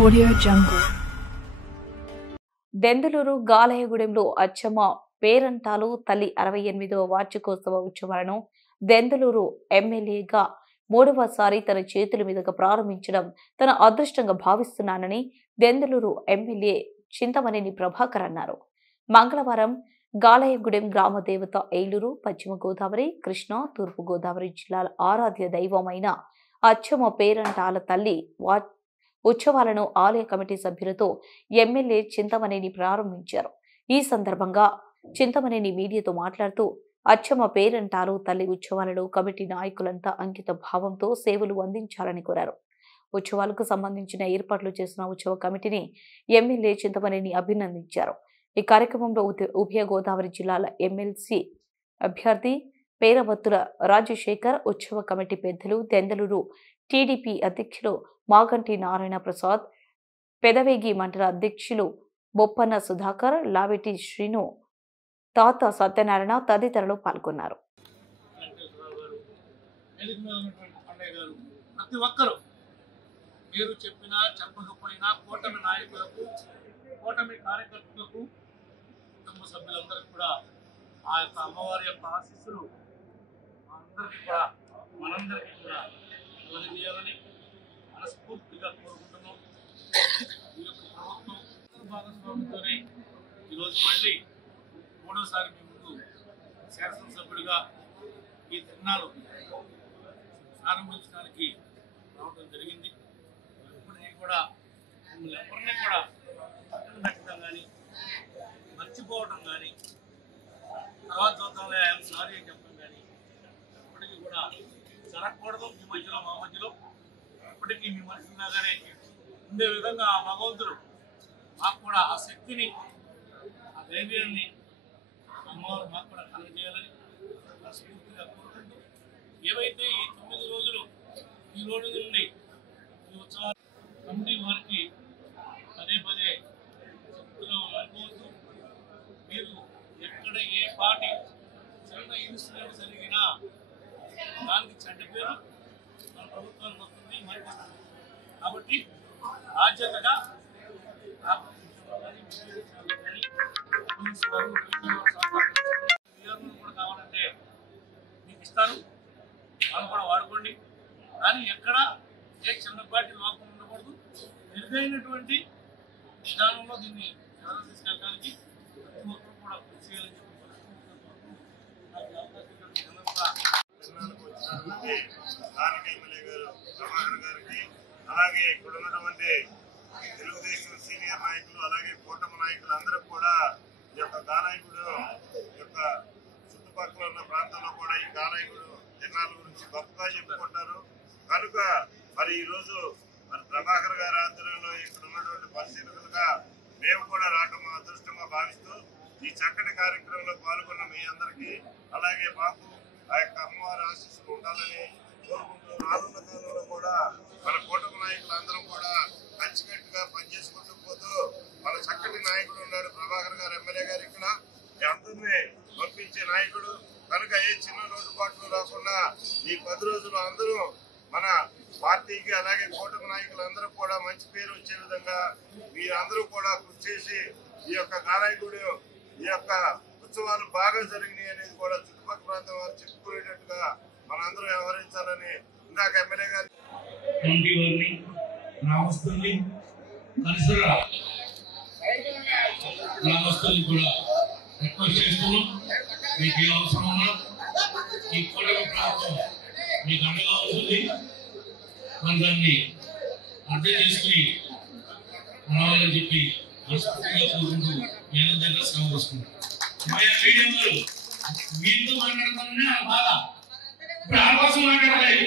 Audio Jungle. Denduluru గాలయగూడెంలో Achamma పేరంటాలు తల్లి 68వ వార్షికోత్సవ ఉత్సవాలను దెందులూరు ఎమ్మెల్యేగా మూడవసారి తన చేతుల మీదుగా ప్రారంభించడం తన అదృష్టంగా భావిస్తున్నానని దెందులూరు ఎమ్మెల్యే చింతమనేని ప్రభాకర్ అన్నారు. మంగళవారం గాలయగూడెం గ్రామ దేవత ఏలూరు, పశ్చిమ గోదావరి, కృష్ణా, తూర్పు గోదావరి జిల్లాల ఆరాధ్య దైవమైన అచ్చమ్మ పేరంటాల తల్లి ఉత్సవాలను ఆలయ కమిటీ సభ్యులతో ఎమ్మెల్యే చింతమనేని ప్రారంభించారు. ఈ సందర్భంగా చింతమనేని మీడియాతో మాట్లాడుతూ అచ్చమ్మ పేరంటాలు తల్లి ఉత్సవాలలో కమిటీ నాయకులంతా అంకిత భావంతో సేవలు అందించాలని కోరారు. ఉత్సవాలకు సంబంధించిన ఏర్పాట్లు చేసిన ఉత్సవ కమిటీని ఎమ్మెల్యే చింతమనేని అభినందించారు. ఈ కార్యక్రమంలో ఉభయ గోదావరి జిల్లాల ఎమ్మెల్సీ అభ్యర్థి పేరవత్తుల రాజశేఖర్, ఉత్సవ కమిటీ పెద్దలు, దెందులూరు టీడీపీ అధ్యక్షులు మాగంటి నారాయణ ప్రసాద్, పెదవేగి మండల అధ్యక్షులు బొప్పన్న సుధాకర్, లావెటి శ్రీను, తాత సత్యనారాయణ తదితరులు పాల్గొన్నారు. ప్రతి ఒక్కరూ మీరు చెప్పినా చెప్పకపోయినా కూటమి నాయకులకు, కూటమి కార్యకర్తలకు, కుటుంబ సభ్యులందరికీ కూడా ఆ యొక్క అమ్మవారి యొక్క ఆశీస్సులు అందరికీ కూడా మనందరికీ కూడా కలిగజేయాలని మనస్ఫూర్తిగా కోరుకుంటున్నాం. ఈ యొక్క ప్రభుత్వం భాగస్వామ్యంతోనే ఈరోజు మళ్ళీ మూడోసారి మీ ముందు శాసనసభ్యుడిగా ఈ తిరునాళ్ళు ప్రారంభించడానికి రావడం జరిగింది. ఇప్పటికీ కూడా మిమ్మల్ని ఎవరిని కూడా పక్కన పెట్టడం కానీ, మర్చిపోవడం కానీ, తర్వాత చూద్దాంలే సారీ అని చెప్పడం కానీ ఇప్పటికీ కూడా జరగకూడదు. మీ మధ్యలో, మా మధ్యలో ఇప్పటికీ మీ మనసులాగానే ఉండే విధంగా ఆ భగవంతుడు మాకు కూడా ఆ శక్తిని, ఆ ధైర్యాన్ని అమ్మవారు మాకు కూడా కలగజేయాలని మనస్ఫూర్తిగా కోరుకుంటూ, ఏవైతే ఈ 9 రోజులు ఈ రోజు నుండి ఈ ఉత్సవాలు కమిటీ వారికి పదే పదే చెప్తున్నాం అనుకోవద్దు. మీరు ఎక్కడ ఏ పార్టీ చిన్న ఇన్సిడెంట్ జరిగినా దానికి చెడ్డ పేరు మన ప్రభుత్వానికి వస్తుంది, మనకు వస్తుంది. కాబట్టి బాధ్యతగా కూడా కావాలంటే మీకు ఇస్తారు, వాళ్ళు కూడా వాడుకోండి. కానీ ఎక్కడ ఏ చిన్నపాటి లోపం ఉండకూడదు. మెరుగైనటువంటి విధానంలో దీన్ని ఎవరు తీసుకెళ్ళడానికి ప్రతి ఒక్కరు కూడా కృషి చేయాలని చెప్పి స్థానిక ఎమ్మెల్యే గారు ప్రభాకర్ గారికి, అలాగే ఇక్కడ ఉన్నటువంటి తెలుగుదేశం సీనియర్ నాయకులు, అలాగే కూటమి నాయకులు అందరూ కూడా ఈ యొక్క గాలయగూడు యొక్క చుట్టుపక్కల ఉన్న ప్రాంతంలో కూడా ఈ గాలయగూడు తిరునాళ్ళ గురించి గొప్పగా చెప్పుకుంటారు. కనుక మరి ఈరోజు మరి ప్రభాకర్ గారి ఆధ్వర్యంలో ఇక్కడ ఉన్నటువంటి పరిశీలకులుగా మేము కూడా రావటం మా అదృష్టంగా భావిస్తూ ఈ చక్కటి కార్యక్రమంలో పాల్గొన్న మీ అందరికీ, అలాగే మాకు ఆ యొక్క అమ్మవారి ఆశీస్సులు ఉండాలని కోరుకుంటూ, రానున్న కాలంలో కూడా మన కూటమి నాయకులు అందరం కూడా కలిసికట్టుగా పనిచేసుకుంటూ పోతూ, మన చక్కటి నాయకుడు ఉన్నాడు ప్రభాకర్ గారు ఎమ్మెల్యే గారు, ఇక్కడ అందరినీ పంపించే నాయకుడు. కనుక ఏ చిన్న లోటుపాట్లు రాకుండా ఈ 10 రోజులు అందరూ మన పార్టీకి, అలాగే కూటమి నాయకులు అందరూ కూడా మంచి పేరు వచ్చే విధంగా మీరందరూ కూడా కృషి చేసి ఈ యొక్క గాలయగూడు ఈ యొక్క ఉత్సవాలు బాగా జరిగినాయి అనేది కూడా చుట్టుపక్కల ప్రాంతం వారు చెప్పుకునేటట్టుగా మనందరూ వ్యవహరించాలని ఇందాక ఎమ్మెల్యే గారు గ్రామస్తుల్ని, పరిసర గ్రామస్తుల్ని కూడా రిక్వెస్ట్ చేస్తున్నాం. మీకు ఏ అవసరం ఉన్నా ఈ కూటమి ప్రభుత్వం మీకు అండగా ఉంటుంది. మన దాన్ని అర్థం చేసుకుని రావాలని చెప్పి మనస్ఫూర్తిగా కోరుకుంటూ నేను దగ్గర శ్రమ వస్తున్నాను. మీడియా వారు మీతో మాట్లాడతానని బాధ, ఇప్పుడు ఆ కోసం మాట్లాడలేదు.